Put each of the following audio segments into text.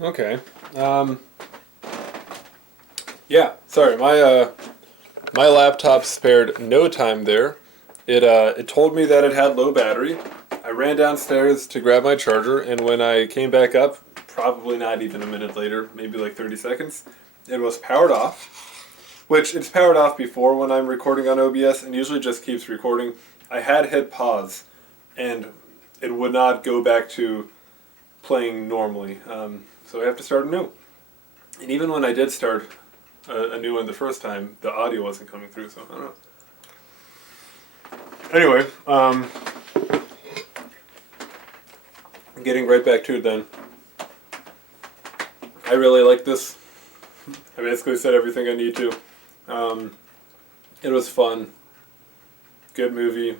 Okay. Um, yeah. Sorry, my laptop spared no time there. It told me that it had low battery. I ran downstairs to grab my charger, and when I came back up, probably not even a minute later, maybe like 30 seconds, it was powered off. Which it's powered off before when I'm recording on OBS, and usually just keeps recording. I had hit pause, and it would not go back to playing normally. So I have to start anew. And even when I did start a new one the first time, the audio wasn't coming through. So I don't know. Anyway, getting right back to it then. I really like this. I basically said everything I need to. It was fun, good movie,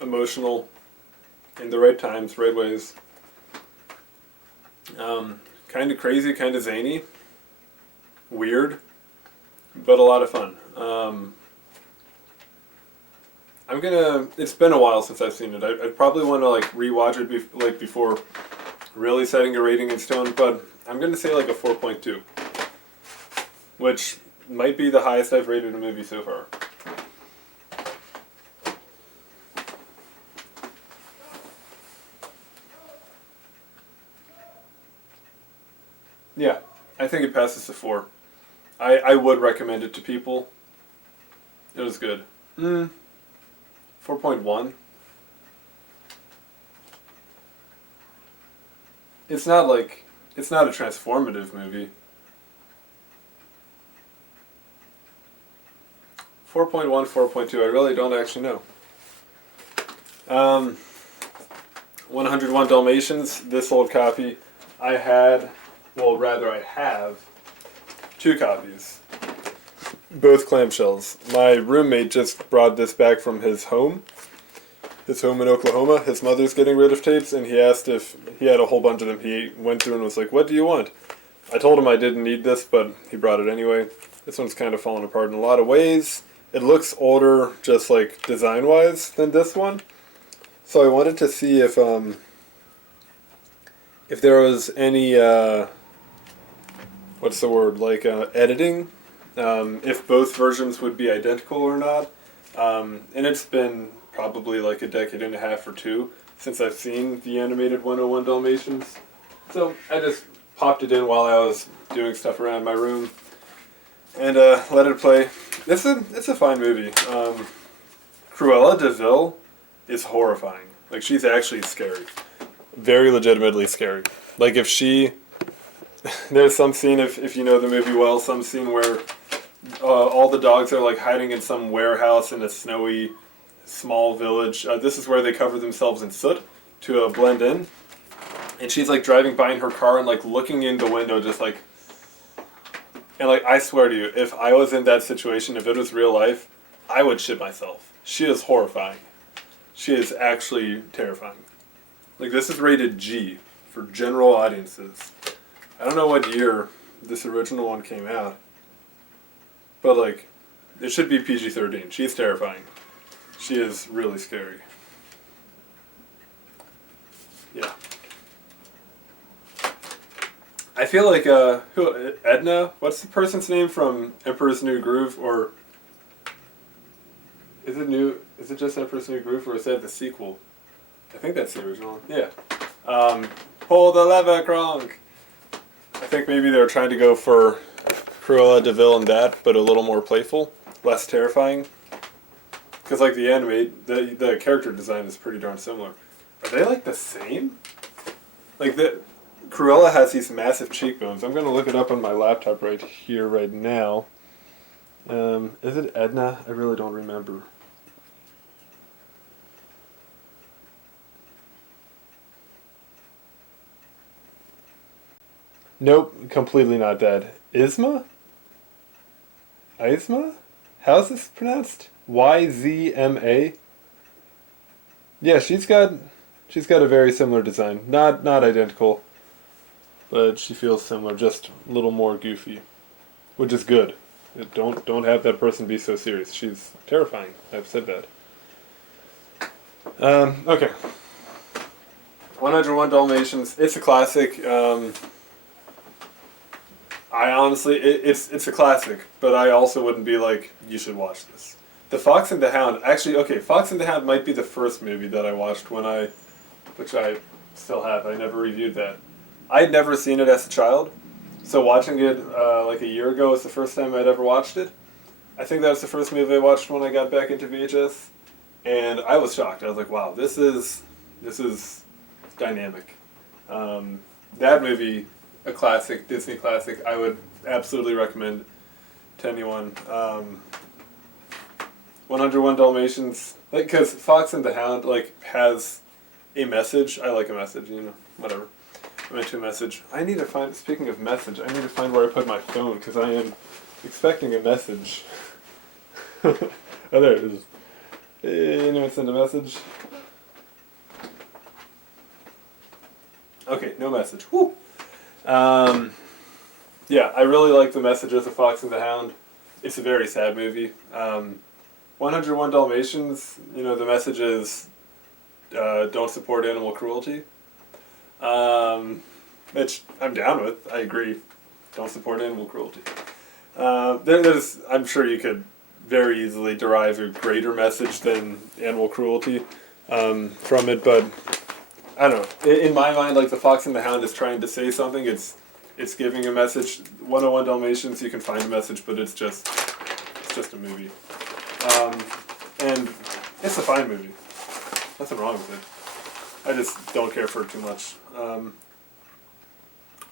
emotional, in the right times, right ways. Kind of crazy, kind of zany, weird, but a lot of fun. It's been a while since I've seen it. I'd probably want to like rewatch it before really setting a rating in stone, but I'm gonna say like a 4.2, which might be the highest I've rated a movie so far. Yeah, I think it passes the 4. I would recommend it to people. It was good. 4.1. It's not a transformative movie. 4.1, 4.2, I really don't actually know. 101 Dalmatians, this old copy, I had, well, rather I have 2 copies. Both clamshells. My roommate just brought this back from his home in Oklahoma. His mother's getting rid of tapes, and he asked if he had a whole bunch of them. He went through and was like, "What do you want?" I told him I didn't need this, but he brought it anyway. This one's kind of falling apart in a lot of ways. It looks older, just like design-wise, than this one. So I wanted to see if there was any what's the word, like editing, if both versions would be identical or not. And it's been probably like a decade and a half or two since I've seen the animated 101 Dalmatians. So I just popped it in while I was doing stuff around my room and let it play. It's a fine movie. Cruella de Vil is horrifying. Like, she's actually scary. Very legitimately scary. Like, if she... There's some scene, if you know the movie well, some scene where all the dogs are like hiding in some warehouse in a snowy, small village. This is where they cover themselves in soot to blend in. And she's like driving by in her car and like looking in the window just like... And like, I swear to you, if I was in that situation, if it was real life, I would shit myself. She is horrifying. She is actually terrifying. Like, this is rated G for general audiences. I don't know what year this original one came out, but like, it should be PG-13. She's terrifying. She is really scary. Yeah. I feel like, Edna? What's the person's name from Emperor's New Groove? Or is it just Emperor's New Groove, or is that the sequel? I think that's the original. Yeah. Pull the lever, Kronk! I think maybe they were trying to go for Cruella de Vil and that, but a little more playful, less terrifying. Because like the character design is pretty darn similar. Are they like the same? Like Cruella has these massive cheekbones. I'm gonna look it up on my laptop right here, right now. Is it Edna? I really don't remember. Nope, completely not dead. Isma? Isma? How's this pronounced? YZMA? Yeah, she's got a very similar design. Not identical, but she feels similar, just a little more goofy, which is good. Don't have that person be so serious. She's terrifying. I've said that. Okay. 101 Dalmatians. It's a classic. I honestly, it's a classic, but I also wouldn't be like, you should watch this. The Fox and the Hound, actually, okay, Fox and the Hound might be the first movie that I watched which I still have. I never reviewed that. I had never seen it as a child, so watching it like a year ago was the first time I'd ever watched it. I think that was the first movie I watched when I got back into VHS, and I was shocked. I was like, wow, this is dynamic. That movie, a classic, Disney classic, I would absolutely recommend to anyone. 101 Dalmatians, like, because Fox and the Hound, like, has a message. I like a message, whatever. I'm into a message. I need to find, speaking of message, I need to find where I put my phone, because I am expecting a message. Oh, there it is. Anyone send a message? Okay, no message. Woo! Yeah, I really like the message of The Fox and the Hound. It's a very sad movie. 101 Dalmatians, the message is don't support animal cruelty. Which I'm down with. I agree. Don't support animal cruelty. I'm sure you could very easily derive a greater message than animal cruelty from it, but I don't know. In my mind, like, The Fox and the Hound is trying to say something. It's giving a message. 101 Dalmatians, you can find a message, but it's just a movie. And it's a fine movie. Nothing wrong with it. I just don't care for it too much.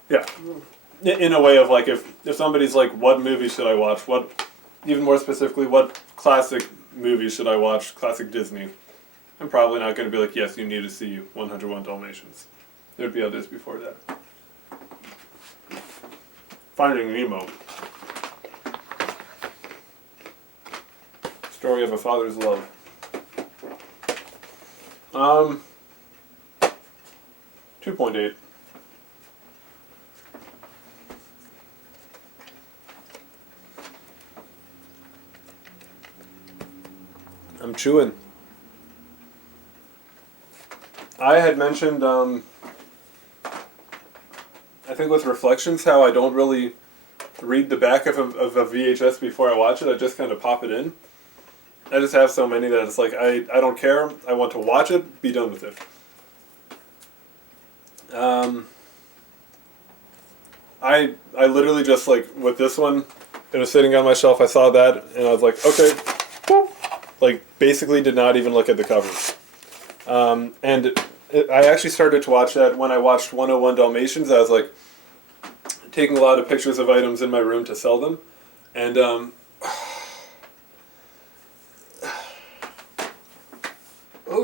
Yeah. In a way of, like, if somebody's like, what movie should I watch? Even more specifically, what classic movie should I watch? Classic Disney. I'm probably not going to be like, yes, you need to see 101 Dalmatians. There'd be others before that. Finding Nemo. Story of a father's love. 2.8. I'm chewing. I had mentioned, I think with Reflections, how I don't really read the back of a VHS before I watch it. I just kind of pop it in. I just have so many that it's like, I don't care. I want to watch it, be done with it. I literally just, like, with this one, it was sitting on my shelf, I saw that, and I was like, okay, like, basically did not even look at the covers. I actually started to watch that when I watched 101 Dalmatians. I was, like, taking a lot of pictures of items in my room to sell them, and, oh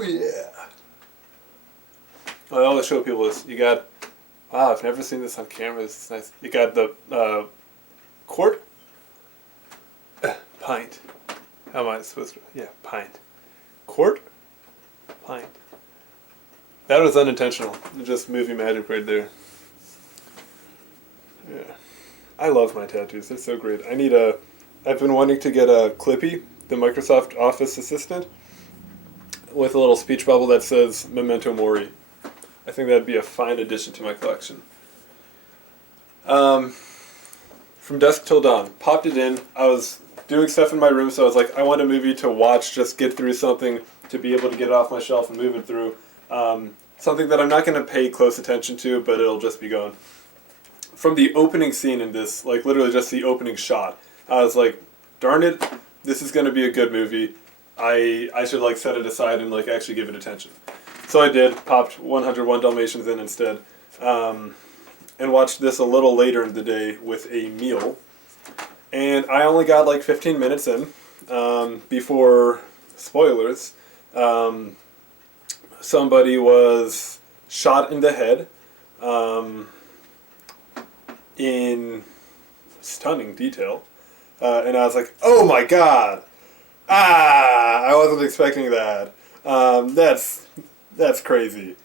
yeah. I always show people this. You got, wow, I've never seen this on camera. This is nice. You got the quart? Pint. How am I supposed to? Yeah, pint. Quart? Pint. That was unintentional. Just movie magic right there. Yeah. I love my tattoos. They're so great. I've been wanting to get a Clippy, the Microsoft Office assistant, with a little speech bubble that says Memento Mori. I think that'd be a fine addition to my collection. From Dusk Till Dawn. Popped it in. I was doing stuff in my room, so I was like, I want a movie to watch, just get through something, to be able to get it off my shelf and move it through. Something that I'm not going to pay close attention to, but it'll just be going. From the opening scene in this, like literally just the opening shot, I was like, darn it, this is going to be a good movie. I should, like, set it aside and, like, actually give it attention. So I did, popped 101 Dalmatians in instead, and watched this a little later in the day with a meal. And I only got like 15 minutes in before, spoilers, somebody was shot in the head in stunning detail. And I was like, oh my god! I wasn't expecting that. That's crazy.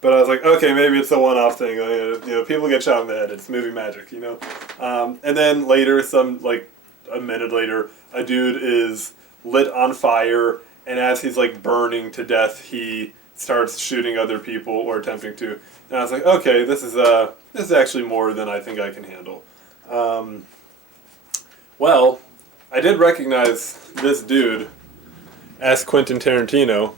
But I was like, okay, maybe it's a one-off thing. People get shot in the head. It's movie magic, And then later, a minute later, a dude is lit on fire, and as he's, like, burning to death, he starts shooting other people, or attempting to. And I was like, okay, this is actually more than I think I can handle. Um, well, I did recognize this dude as Quentin Tarantino.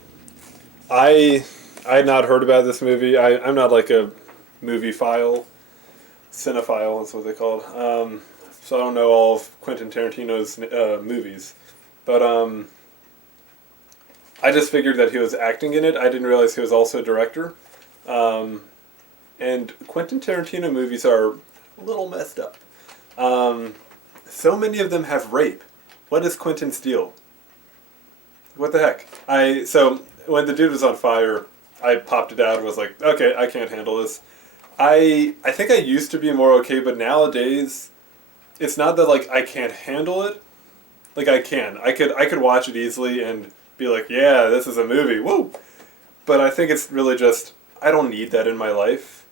I I had not heard about this movie. I'm not like a movie file, cinephile is what they call it. So I don't know all of Quentin Tarantino's movies, but I just figured that he was acting in it. I didn't realize he was also a director. Um, and Quentin Tarantino movies are a little messed up. Um, so many of them have rape. What is Quentin's deal? What the heck? So when the dude was on fire, I popped it out and was like, okay, I can't handle this. I think I used to be more okay, but nowadays it's not that like I can't handle it. Like I can. I could watch it easily and be like, yeah, this is a movie. Woo! But I think it's really just I don't need that in my life.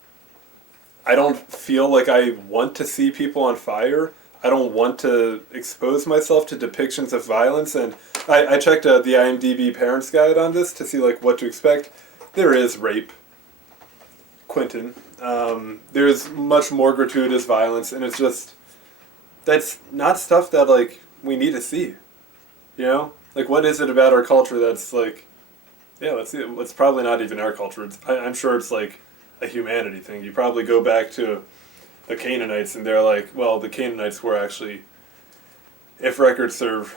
I don't feel like I want to see people on fire. I don't want to expose myself to depictions of violence. And I checked the IMDb Parents Guide on this to see like what to expect. There is rape, Quentin. There's much more gratuitous violence, and it's just that's not stuff that like we need to see. You know, like what is it about our culture that's like, yeah, let's see. It's probably not even our culture. I'm sure it's like a humanity thing. You probably go back to the Canaanites, and they're like, well, the Canaanites were actually, if records serve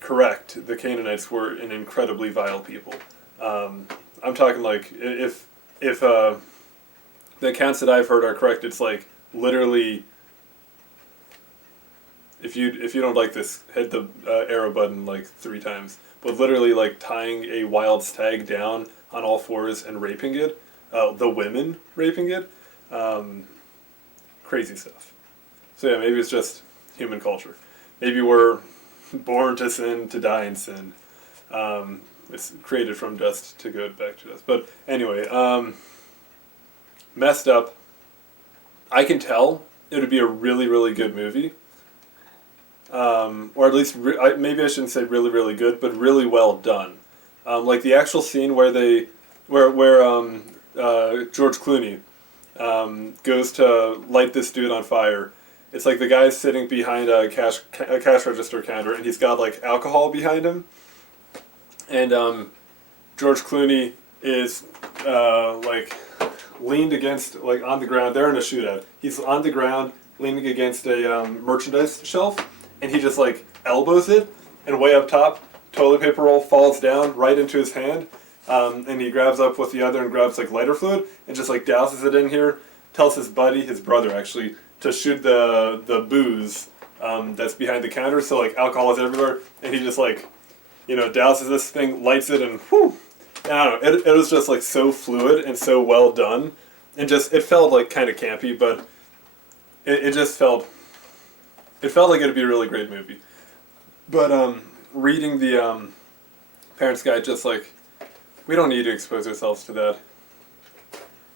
correct, the Canaanites were an incredibly vile people. I'm talking like if the accounts that I've heard are correct, it's like literally. If you don't like this, hit the arrow button like 3 times. But literally like tying a wild stag down on all fours and raping it, the women raping it, crazy stuff. So yeah, maybe it's just human culture. Maybe we're born to sin, to die in sin. It's created from dust to go back to dust. But anyway, messed up. I can tell it would be a really, really good movie. Or at least, maybe I shouldn't say really, really good, but really well done. Like the actual scene where George Clooney goes to light this dude on fire. It's like the guy's sitting behind a cash register counter, and he's got like alcohol behind him, and George Clooney is like leaned against like on the ground. They're in a shootout. He's on the ground, leaning against a merchandise shelf, and he just like elbows it, and way up top, toilet paper roll falls down right into his hand, and he grabs up with the other and grabs like lighter fluid and just like douses it in here. Tells his buddy, his brother actually, to shoot the booze that's behind the counter. So like alcohol is everywhere, and he just like, douses this thing, lights it, and whew. And I don't know. It was just like so fluid and so well done, and just it felt like kind of campy, but it just felt. It felt like it'd be a really great movie. But reading the Parents Guide, just like, we don't need to expose ourselves to that.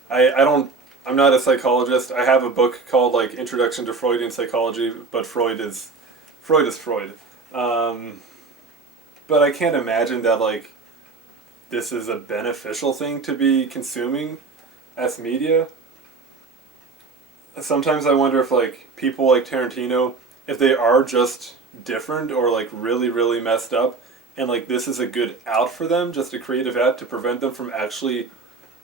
I'm not a psychologist. I have a book called like Introduction to Freudian Psychology, but Freud is Freud. But I can't imagine that like this is a beneficial thing to be consuming as media. Sometimes I wonder if like people like Tarantino, if they are just different or like really, really messed up, and like this is a good out for them, just a creative out to prevent them from actually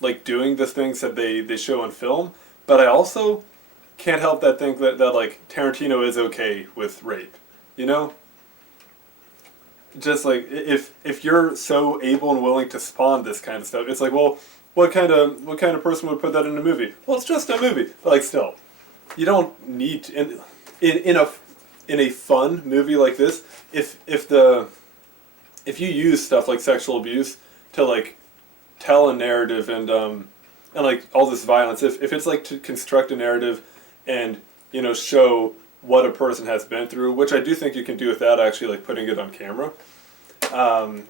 like doing the things that they show in film. But I also can't help that think that like Tarantino is okay with rape. You know? Just like if you're so able and willing to spawn this kind of stuff, it's like, well, what kind of person would put that in a movie? Well, it's just a movie. But like still, you don't need to, in a fun movie like this, if you use stuff like sexual abuse to like tell a narrative and like all this violence, if it's like to construct a narrative and show what a person has been through, which I do think you can do without actually like putting it on camera. But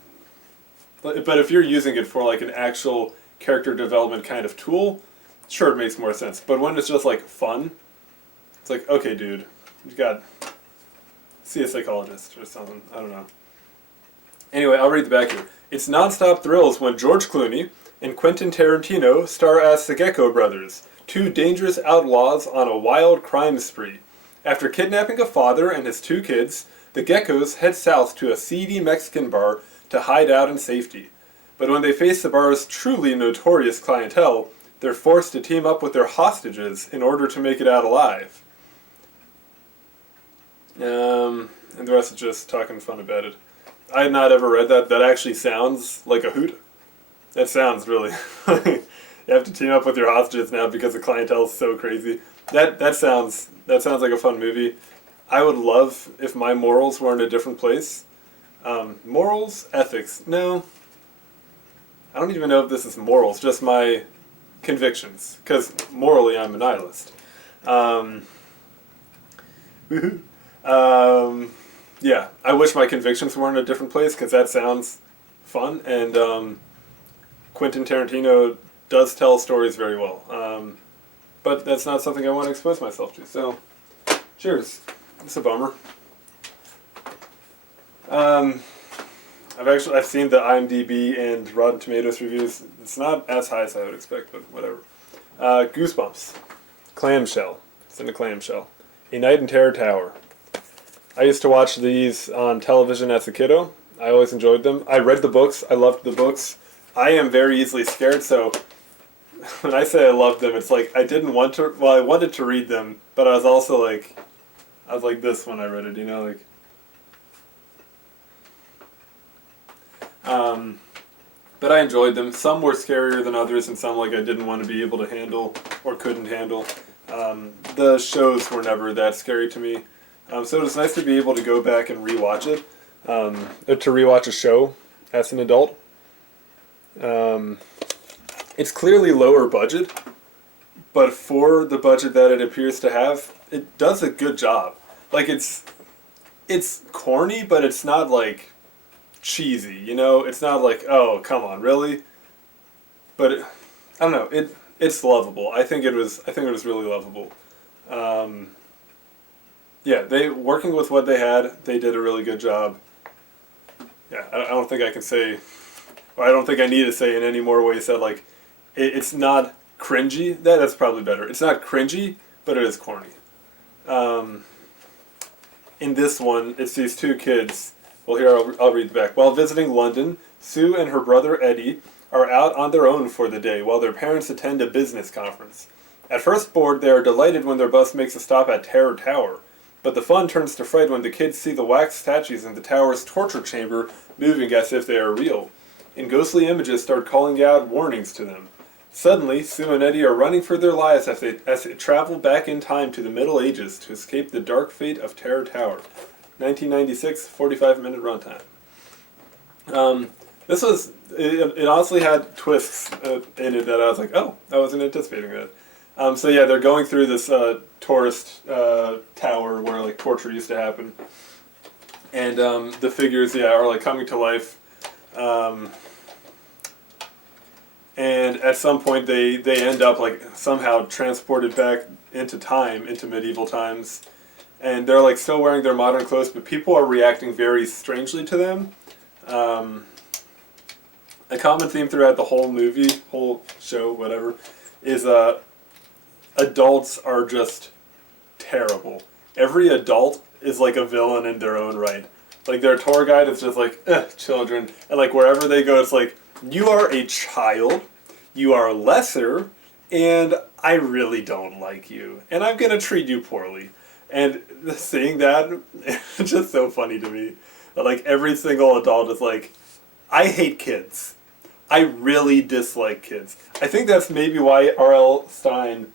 if you're using it for like an actual character development kind of tool, sure, it makes more sense. But when it's just like fun, it's like, okay, dude, you got see a psychologist or something. I don't know. Anyway, I'll read the back here. It's nonstop thrills when George Clooney, and Quentin Tarantino star as the Gecko brothers, two dangerous outlaws on a wild crime spree. After kidnapping a father and his two kids, the Geckos head south to a seedy Mexican bar to hide out in safety. But when they face the bar's truly notorious clientele, they're forced to team up with their hostages in order to make it out alive. And the rest is just talking fun about it. I had not ever read that. That actually sounds like a hoot. That sounds really... You have to team up with your hostages now because the clientele is so crazy. That sounds like a fun movie. I would love if my morals were in a different place. Morals? Ethics? No. I don't even know if this is morals, just my convictions. Because morally I'm a nihilist. Yeah, I wish my convictions were in a different place because that sounds fun. And Quentin Tarantino does tell stories very well. But that's not something I want to expose myself to. So, cheers. It's a bummer. I've seen the IMDb and Rotten Tomatoes reviews. It's not as high as I would expect, but whatever. Goosebumps. Clamshell. It's in a clamshell. A Night in Terror Tower. I used to watch these on television as a kiddo. I always enjoyed them. I read the books. I loved the books. I am very easily scared, so when I say I loved them, it's like I didn't want to... Well, I wanted to read them, but I was also like... I was like this when I read it, you know, like... But I enjoyed them. Some were scarier than others, and some like I didn't want to be able to handle or couldn't handle. The shows were never that scary to me. So it was nice to be able to go back and rewatch it. To rewatch a show as an adult. It's clearly lower budget, but for the budget that it appears to have, it does a good job. Like it's corny, but it's not like cheesy, you know? It's not like, oh, come on, really? But I don't know. It's lovable. I think it was really lovable. Yeah, they working with what they had, they did a really good job. Yeah, I don't think I can say, or I don't think I need to say in any more ways that like it's not cringy. That's probably better. It's not cringy, but it is corny. In this one, it's these two kids. Well, here I'll read back. While visiting London, Sue and her brother Eddie are out on their own for the day while their parents attend a business conference. At first bored, they are delighted when their bus makes a stop at Terror Tower. But the fun turns to fright when the kids see the wax statues in the tower's torture chamber moving as if they are real, and ghostly images start calling out warnings to them. Suddenly, Sue and Eddie are running for their lives as they travel back in time to the Middle Ages to escape the dark fate of Terror Tower. 1996, 45-minute runtime. It honestly had twists in it that I was like, oh, I wasn't anticipating that. So yeah, they're going through this tourist tower where like torture used to happen, and the figures are like coming to life, and at some point they end up like somehow transported back into time, into medieval times, and they're like still wearing their modern clothes, but people are reacting very strangely to them. A common theme throughout the whole movie, whole show, whatever, is adults are just terrible. Every adult is like a villain in their own right. Like their tour guide is just like, children. And like wherever they go, it's like, you are a child, you are lesser, and I really don't like you. And I'm going to treat you poorly. And seeing that, it's just so funny to me. That like every single adult is like, I hate kids. I really dislike kids. I think that's maybe why R.L. Stine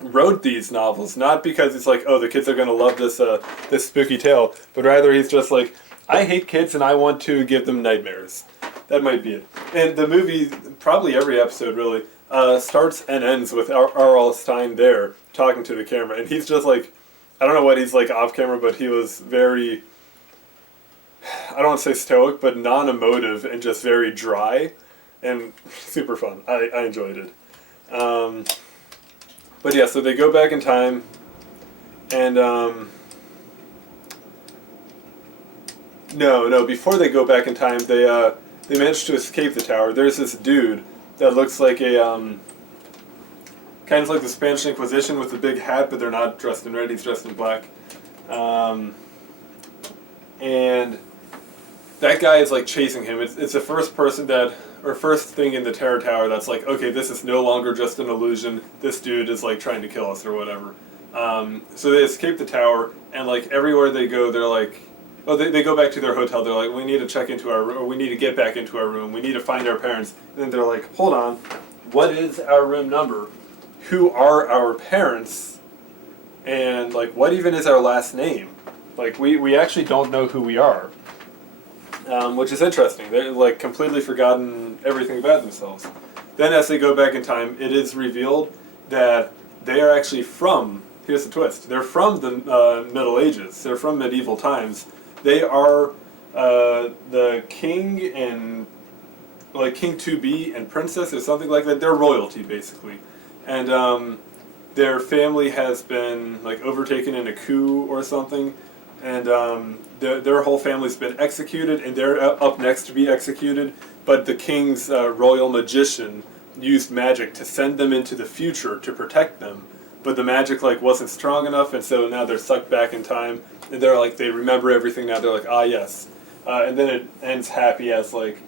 wrote these novels, not because it's like, oh, the kids are going to love this spooky tale, but rather he's just like, I hate kids and I want to give them nightmares. That might be it. And the movie, probably every episode really, starts and ends with R.L. Stine there talking to the camera, and he's just like, I don't know what he's like off camera, but he was very, I don't want to say stoic, but non-emotive and just very dry and super fun. I enjoyed it. But yeah, so they go back in time, and no, before they go back in time, they manage to escape the tower. There's this dude that looks like a kind of like the Spanish Inquisition with the big hat, but they're not dressed in red. He's dressed in black, and that guy is like chasing him. It's the first thing in the Terror Tower that's like, okay, this is no longer just an illusion. This dude is like trying to kill us or whatever. So they escape the tower, and like everywhere they go, they're like, oh, they go back to their hotel. They're like, we need to check into our room, or we need to get back into our room. We need to find our parents. And then they're like, hold on, what is our room number? Who are our parents? And like, what even is our last name? Like, we actually don't know who we are. Which is interesting. They're like completely forgotten everything about themselves. Then as they go back in time, it is revealed that they are actually from, here's the twist, they're from the Middle Ages. They're from medieval times. They are the king and, like, King to be and princess or something like that. They're royalty, basically. And their family has been, like, overtaken in a coup or something. And their whole family's been executed, and they're up next to be executed. But the king's royal magician used magic to send them into the future to protect them. But the magic like wasn't strong enough, and so now they're sucked back in time. And they're like, they remember everything now. They're like, ah, yes. And then it ends happy as like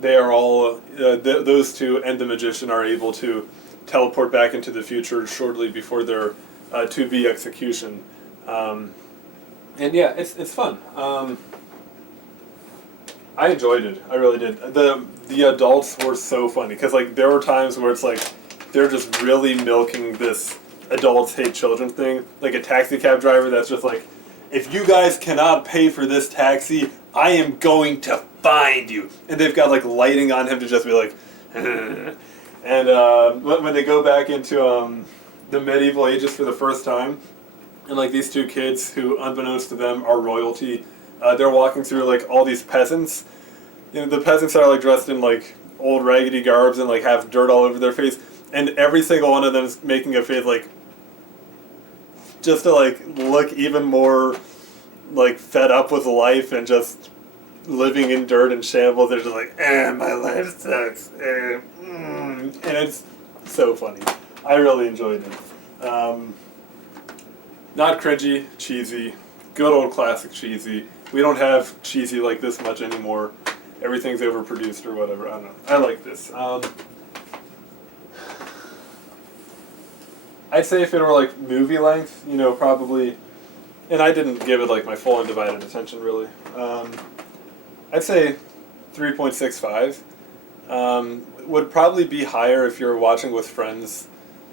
they are all those two and the magician are able to teleport back into the future shortly before their to-be execution. And yeah, it's fun. I enjoyed it. I really did. The adults were so funny because like there were times where it's like they're just really milking this adults hate children thing. Like a taxi cab driver that's just like, if you guys cannot pay for this taxi, I am going to find you. And they've got like lighting on him to just be like, and when they go back into the medieval ages for the first time, and like these two kids who, unbeknownst to them, are royalty, they're walking through like all these peasants. You know, the peasants are like dressed in like old raggedy garbs and like have dirt all over their face, and every single one of them is making a face like, just to like look even more like fed up with life and just living in dirt and shambles. They're just like, my life sucks. And it's so funny. I really enjoyed it. Not cringy, cheesy, good old classic cheesy. We don't have cheesy like this much anymore. Everything's overproduced or whatever. I don't know. I like this. I'd say if it were like movie length, you know, probably, and I didn't give it like my full undivided attention really. I'd say 3.65. Would probably be higher if you're watching with friends,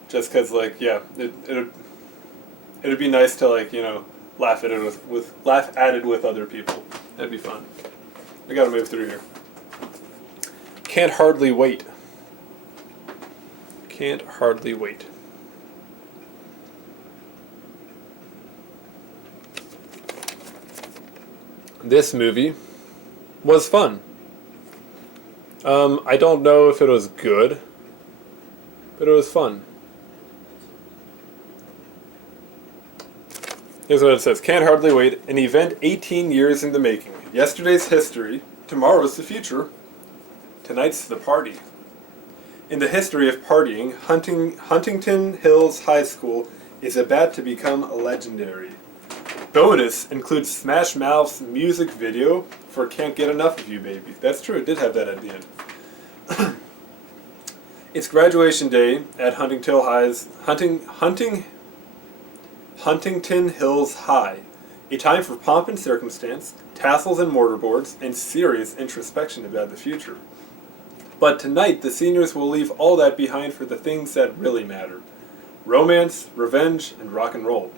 just because like it'd be nice to like, you know, laugh at it with other people. That'd be fun. I gotta move through here. Can't hardly wait. Can't hardly wait. This movie was fun. I don't know if it was good, but it was fun. Here's what it says. Can't hardly wait. An event 18 years in the making. Yesterday's history. Tomorrow's the future. Tonight's the party. In the history of partying, Huntington Hills High School is about to become legendary. Bonus includes Smash Mouth's music video for Can't Get Enough of You, Baby. That's true, it did have that at the end. It's graduation day at Huntington Hills High. A time for pomp and circumstance, tassels and mortarboards, and serious introspection about the future. But tonight, the seniors will leave all that behind for the things that really matter. Romance, revenge, and rock and roll.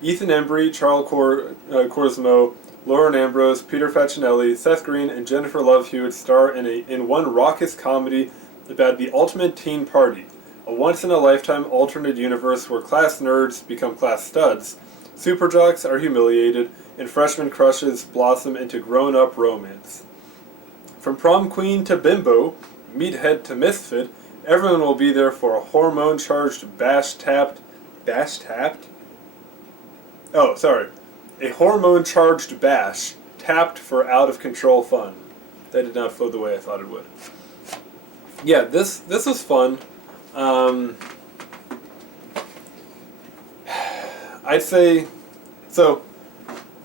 Ethan Embry, Charles Corsmo, Lauren Ambrose, Peter Facinelli, Seth Green, and Jennifer Love Hewitt star in one raucous comedy about the ultimate teen party, a once-in-a-lifetime alternate universe where class nerds become class studs, super jocks are humiliated, and freshman crushes blossom into grown-up romance. From prom queen to bimbo, meathead to misfit, everyone will be there for a hormone-charged a hormone-charged bash, tapped for out-of-control fun. That did not flow the way I thought it would. yeah, this was fun. Um, I'd say so.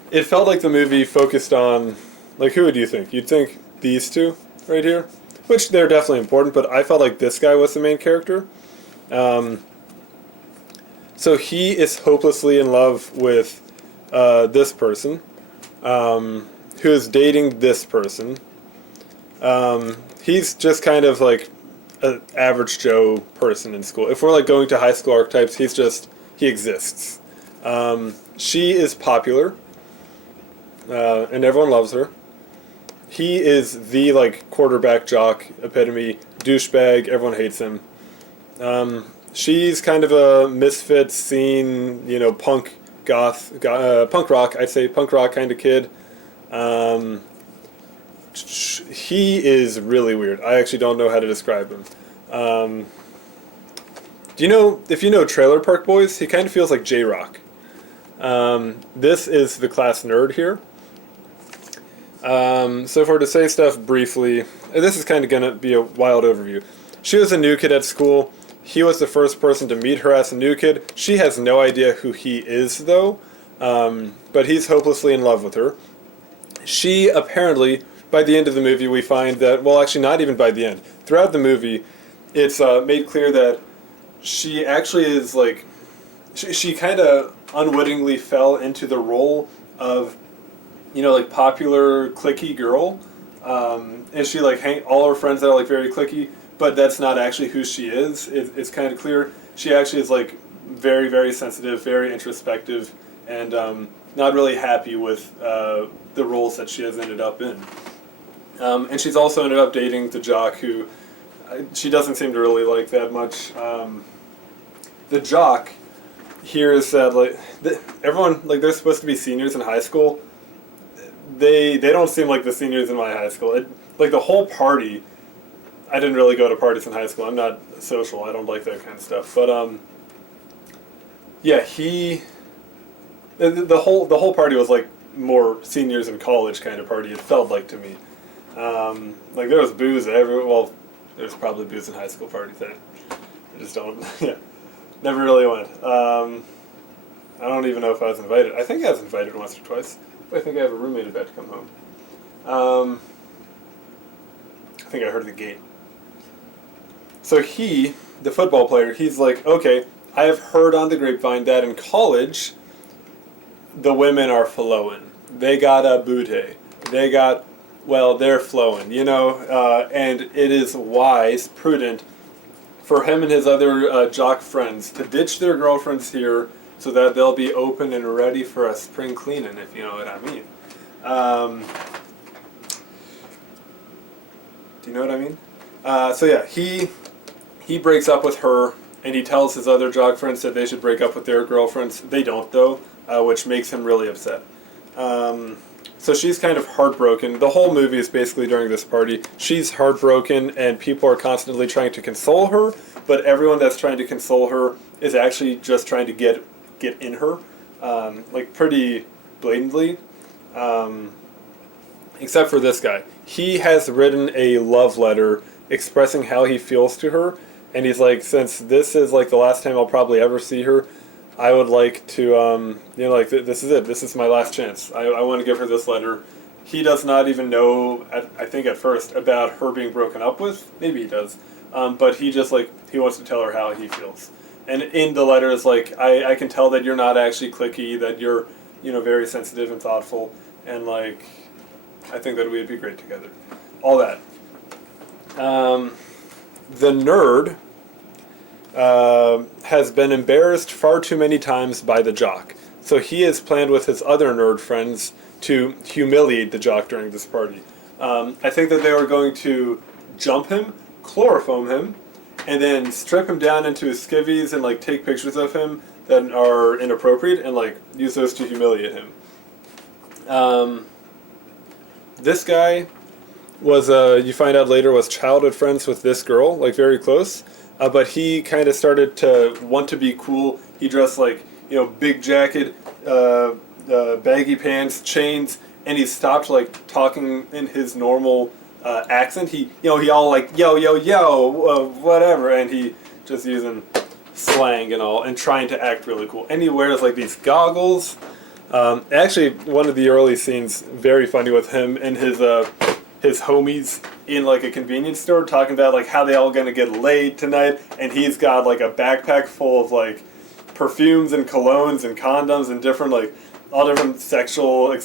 It felt like the movie focused on, like, who would you think? You'd think these two right here, which they're definitely important, but I felt like this guy was the main character. Um, so he is hopelessly in love with this person, who is dating this person. He's just kind of like an average Joe person in school. If we're like going to high school archetypes, he exists. She is popular, and everyone loves her. He is the like quarterback jock epitome douchebag. Everyone hates him. She's kind of a misfit scene, punk rock. I'd say punk rock kind of kid. Um, he is really weird. I actually don't know how to describe him. Um, do you know if you know Trailer Park Boys? He kind of feels like J Rock. This is the class nerd here. So if we're to say stuff briefly, this is kind of going to be a wild overview. She was a new kid at school. He was the first person to meet her as a new kid. She has no idea who he is, though, but he's hopelessly in love with her. She apparently, by the end of the movie, we find that, well, actually not even by the end. Throughout the movie, it's made clear that she actually is like, she kind of unwittingly fell into the role of, like popular cliquey girl, and she like all her friends are like very cliquey, but that's not actually who she is. It's kind of clear she actually is like very very sensitive, very introspective, and not really happy with the roles that she has ended up in. And she's also ended up dating the jock who she doesn't seem to really like that much. The jock hears that like everyone like they're supposed to be seniors in high school. They don't seem like the seniors in my high school. Like the whole party. I didn't really go to parties in high school. I'm not social. I don't like that kind of stuff. But yeah, the whole party was like more seniors in college kind of party. It felt like to me. Like there was booze everywhere. Well, there's probably booze in high school parties. I just don't. Yeah, never really went. I don't even know if I was invited. I think I was invited once or twice. I think I have a roommate about to come home. I think I heard the gate. So he, the football player, he's like, okay, I have heard on the grapevine that in college, the women are flowing. They got a booty. They're flowing, and it is wise, prudent, for him and his other jock friends to ditch their girlfriends here so that they'll be open and ready for a spring cleaning, if you know what I mean. Do you know what I mean? So yeah, he breaks up with her, and he tells his other jock friends that they should break up with their girlfriends. They don't, though, which makes him really upset. So she's kind of heartbroken. The whole movie is basically during this party. She's heartbroken, and people are constantly trying to console her, but everyone that's trying to console her is actually just trying to get in her, like pretty blatantly. Except for this guy. He has written a love letter expressing how he feels to her, and he's like, since this is like the last time I'll probably ever see her, I would like to, this is it. This is my last chance. I want to give her this letter. He does not even know, I think at first, about her being broken up with. Maybe he does. But he just, he wants to tell her how he feels. And in the letter is like, I can tell that you're not actually cliquey, that you're, very sensitive and thoughtful, and, I think that we'd be great together. All that. The nerd has been embarrassed far too many times by the jock. So he has planned with his other nerd friends to humiliate the jock during this party. I think that they were going to jump him, chloroform him, and then strip him down into his skivvies and take pictures of him that are inappropriate and use those to humiliate him. This guy was, you find out later, was childhood friends with this girl, very close. But he kind of started to want to be cool. He dressed big jacket, baggy pants, chains, and he stopped talking in his normal accent. He all like yo yo yo whatever, and he just using slang and all, and trying to act really cool. And he wears like these goggles. Actually, one of the early scenes, very funny with him and his homies in like a convenience store talking about like how they all gonna get laid tonight, and he's got like a backpack full of like perfumes and colognes and condoms and different like all different sexual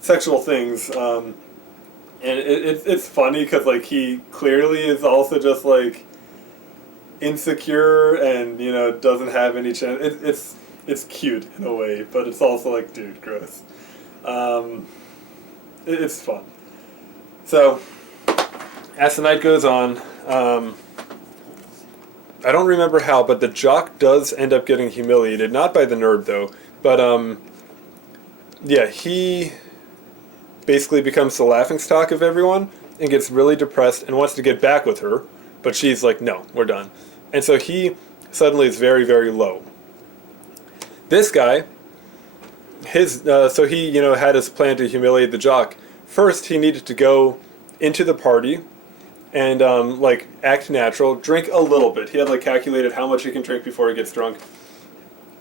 sexual things. And it's funny because like he clearly is also just like insecure and doesn't have any chance. It's cute in a way, but it's also like, dude, gross. It's fun. So as the night goes on, I don't remember how, but the jock does end up getting humiliated. Not by the nerd though, but yeah, he basically becomes the laughingstock of everyone and gets really depressed and wants to get back with her, but she's like, no, we're done. And so he suddenly is very, very low. This guy, so he, had his plan to humiliate the jock. First, he needed to go into the party and, like, act natural, drink a little bit. He had, like, calculated how much he can drink before he gets drunk.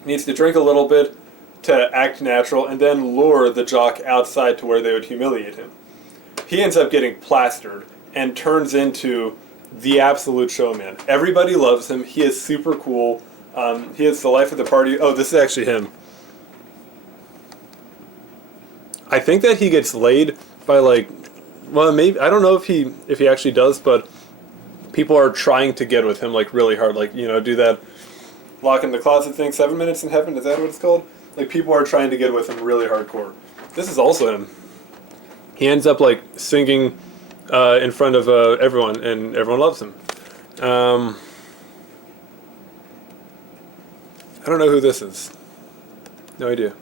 He needs to drink a little bit to act natural and then lure the jock outside to where they would humiliate him. He ends up getting plastered and turns into the absolute showman. Everybody loves him. He is super cool. He is the life of the party. Oh, this is actually him. I think that he gets laid by like, well, maybe I don't know if he actually does, but people are trying to get with him like really hard, like do that lock in the closet thing. 7 Minutes in Heaven, is that what it's called? Like people are trying to get with him really hardcore. This is also him. He ends up like singing in front of everyone, and everyone loves him. I don't know who this is. No idea.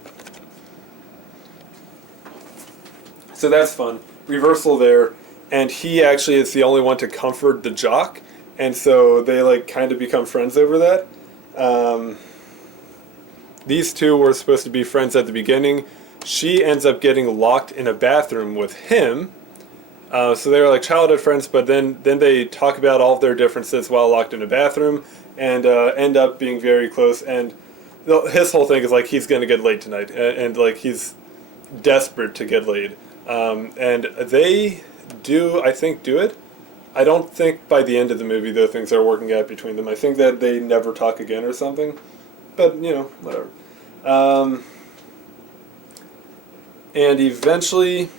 So that's fun. Reversal there, and he actually is the only one to comfort the jock, and so they like kind of become friends over that. These two were supposed to be friends at the beginning. She ends up getting locked in a bathroom with him. So they were like childhood friends, but then they talk about all of their differences while locked in a bathroom, and end up being very close. And his whole thing is like he's going to get laid tonight, and like he's desperate to get laid. And they do, I think, do it. I don't think by the end of the movie though things are working out between them. I think that they never talk again or something. But whatever. And eventually,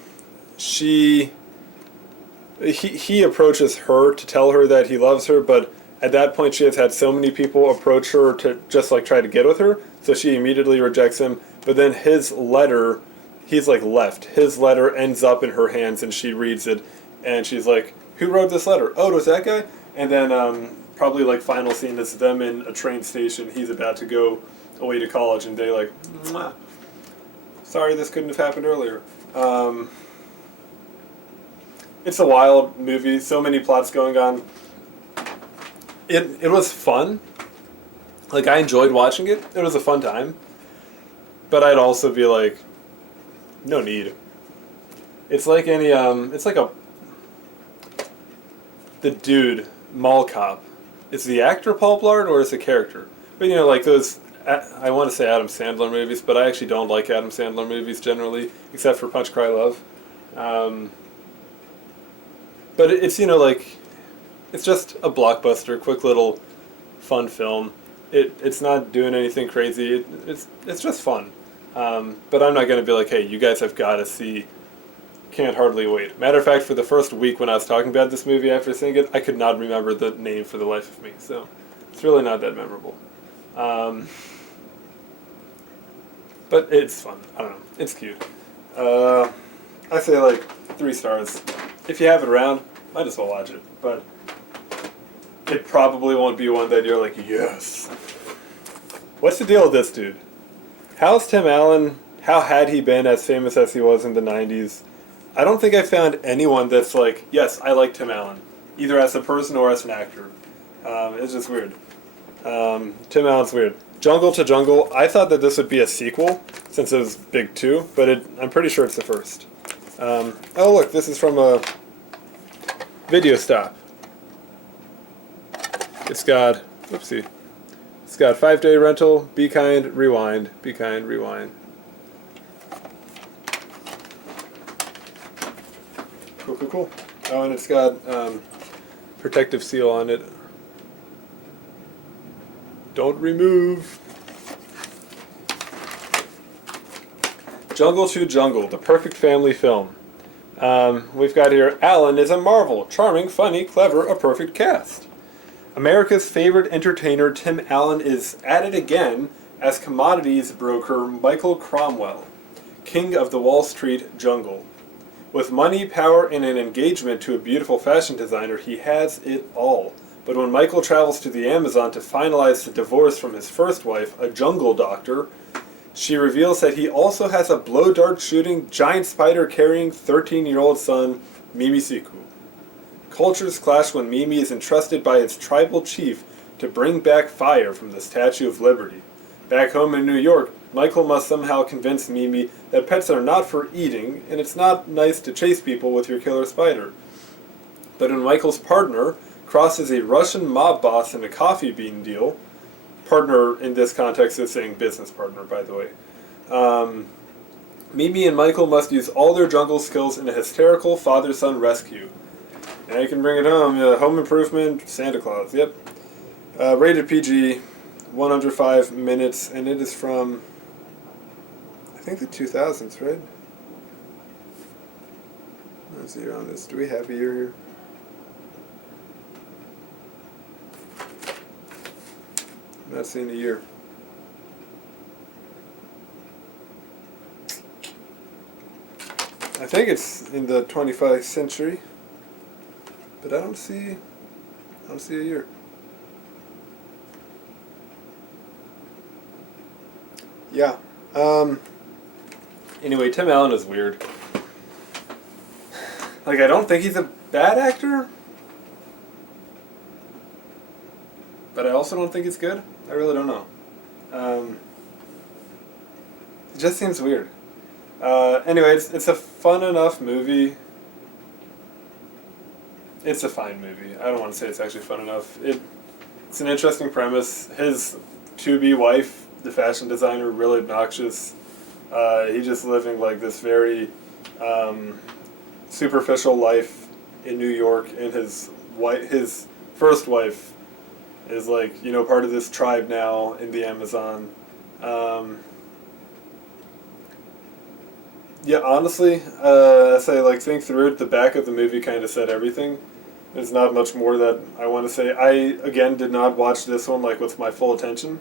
he approaches her to tell her that he loves her, but at that point she has had so many people approach her to just like try to get with her, so she immediately rejects him. But then his letter, he's like left. His letter ends up in her hands, and she reads it, and she's like, "Who wrote this letter? Oh, it was that guy?" And then probably like final scene is them in a train station. He's about to go away to college, and they like, "Mwah. Sorry, this couldn't have happened earlier." It's a wild movie. So many plots going on. It was fun. Like I enjoyed watching it. It was a fun time. But I'd also be like, no need. It's like any it's like the dude Mall Cop. Is the actor Paul Blart or is the character? But like those, I want to say Adam Sandler movies, but I actually don't like Adam Sandler movies generally, except for Punch Cry Love. But it's like, it's just a blockbuster, quick little fun film. It's not doing anything crazy. It's just fun. But I'm not going to be like, hey, you guys have got to see Can't Hardly Wait. Matter of fact, for the first week when I was talking about this movie after seeing it, I could not remember the name for the life of me. So it's really not that memorable. But it's fun. I don't know. It's cute. I say like 3 stars. If you have it around, might as well watch it. But it probably won't be one that you're like, yes. What's the deal with this dude? How's Tim Allen? How had he been as famous as he was in the 90s? I don't think I found anyone that's like, yes, I like Tim Allen, either as a person or as an actor. It's just weird. Tim Allen's weird. Jungle to Jungle, I thought that this would be a sequel, since it was big 2, but I'm pretty sure it's the first. Oh look, this is from a video stop. It's got, whoopsie, it's got 5-day rental, be kind, rewind, be kind, rewind. Cool, cool, cool. Oh, and it's got protective seal on it. Don't remove. Jungle to Jungle, the perfect family film. We've got here, Alan is a marvel, charming, funny, clever, a perfect cast. America's favorite entertainer Tim Allen is at it again as commodities broker Michael Cromwell, king of the Wall Street jungle. With money, power, and an engagement to a beautiful fashion designer, he has it all. But when Michael travels to the Amazon to finalize the divorce from his first wife, a jungle doctor, she reveals that he also has a blow-dart-shooting, giant spider-carrying 13-year-old son, Mimi Siku. Cultures clash when Mimi is entrusted by its tribal chief to bring back fire from the Statue of Liberty. Back home in New York, Michael must somehow convince Mimi that pets are not for eating, and it's not nice to chase people with your killer spider. But when Michael's partner crosses a Russian mob boss in a coffee bean deal, partner in this context is saying business partner, by the way, Mimi and Michael must use all their jungle skills in a hysterical father-son rescue. And I can bring it home. Home Improvement, Santa Claus. Yep. Rated PG, 105 minutes, and it is from, I think, the 2000s, right? Let's see on this. Do we have a year here? I'm not seeing a year. I think it's in the 21st century. But I don't see a year. Yeah. Anyway, Tim Allen is weird. Like, I don't think he's a bad actor, but I also don't think he's good. I really don't know. It just seems weird. Anyway, it's a fun enough movie. It's a fine movie. I don't want to say it's actually fun enough. It's an interesting premise. His to-be wife, the fashion designer, really obnoxious. He's just living like this very superficial life in New York, and his first wife is like, part of this tribe now in the Amazon. Yeah, honestly, as I think through it, the back of the movie kind of said everything. There's not much more that I want to say. I, again, did not watch this one with my full attention.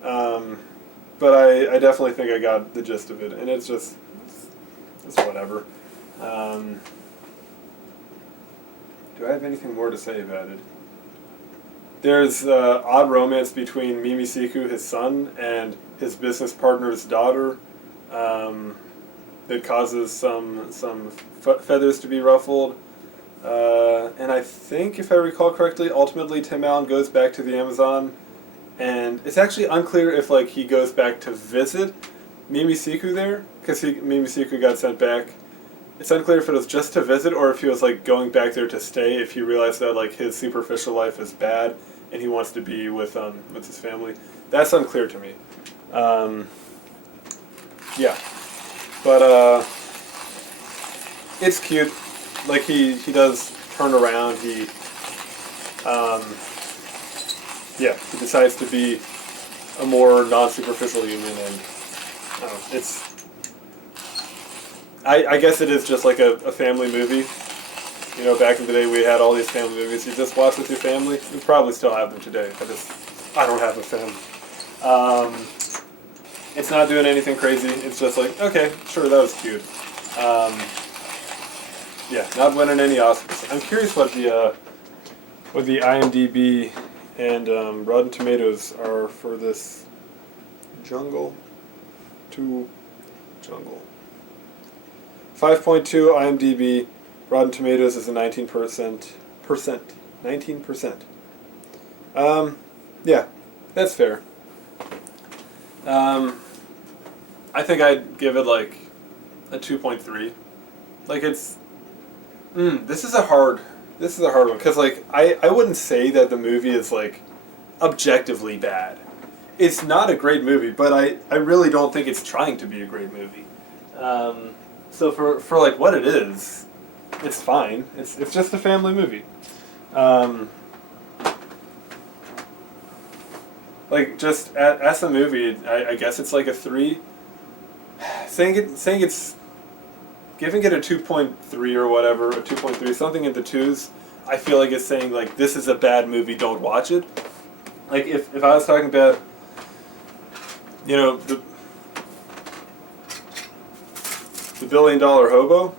But I definitely think I got the gist of it. And it's whatever. Do I have anything more to say about it? There's odd romance between Mimi Siku, his son, and his business partner's daughter. That causes some feathers to be ruffled. And I think, if I recall correctly, ultimately Tim Allen goes back to the Amazon, and it's actually unclear if he goes back to visit Mimi Siku there, because Mimi Siku got sent back. It's unclear if it was just to visit or if he was going back there to stay, if he realized that his superficial life is bad and he wants to be with his family. That's unclear to me. Yeah. But it's cute. He does turn around. He decides to be a more non-superficial human, and I guess it is just a family movie. Back in the day we had all these family movies you just watch with your family. We probably still have them today. I don't have a family. It's not doing anything crazy. It's just okay, sure, that was cute. Yeah, not winning any Oscars. I'm curious what the IMDb and Rotten Tomatoes are for this Jungle to Jungle. 5.2 IMDb. Rotten Tomatoes is a 19%. 19%. Yeah, that's fair. I think I'd give it a 2.3. like it's. This is a hard one because like I wouldn't say that the movie is like objectively bad. It's not a great movie, but I really don't think it's trying to be a great movie. So for like what it is, it's fine. It's just a family movie. Like just as a movie, I guess it's like a 3. Saying it's giving it a 2.3 or whatever, a 2.3, something in the 2s. I feel like it's saying like this is a bad movie, don't watch it. Like if I was talking about, you know, the $1 Billion Hobo,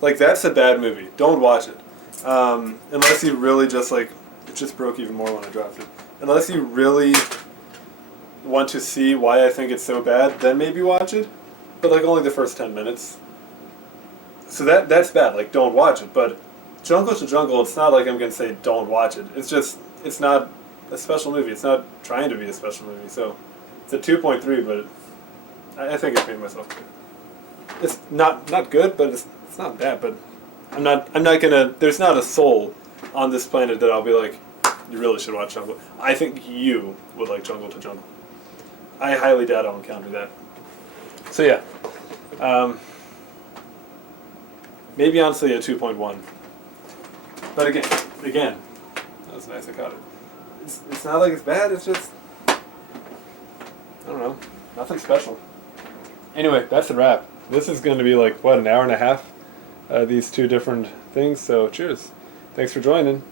like that's a bad movie. Don't watch it, unless you really just like it just broke even more when I dropped it. Unless you really want to see why I think it's so bad, then maybe watch it. But like only the first 10 minutes. So that's bad. Like don't watch it. But Jungle to Jungle, it's not like I'm gonna say don't watch it. It's just it's not a special movie. It's not trying to be a special movie. So it's a 2.3, but I think I made myself clear. It's not good, but it's not bad. But I'm not gonna. There's not a soul on this planet that I'll be like, you really should watch Jungle. I think you would like Jungle to Jungle. I highly doubt I'll encounter that. So yeah, maybe honestly a 2.1. But again, that was nice. I got it. It's not like it's bad. It's just I don't know, nothing special. Anyway, that's a wrap. This is going to be like what, an hour and a half. These two different things. So cheers. Thanks for joining.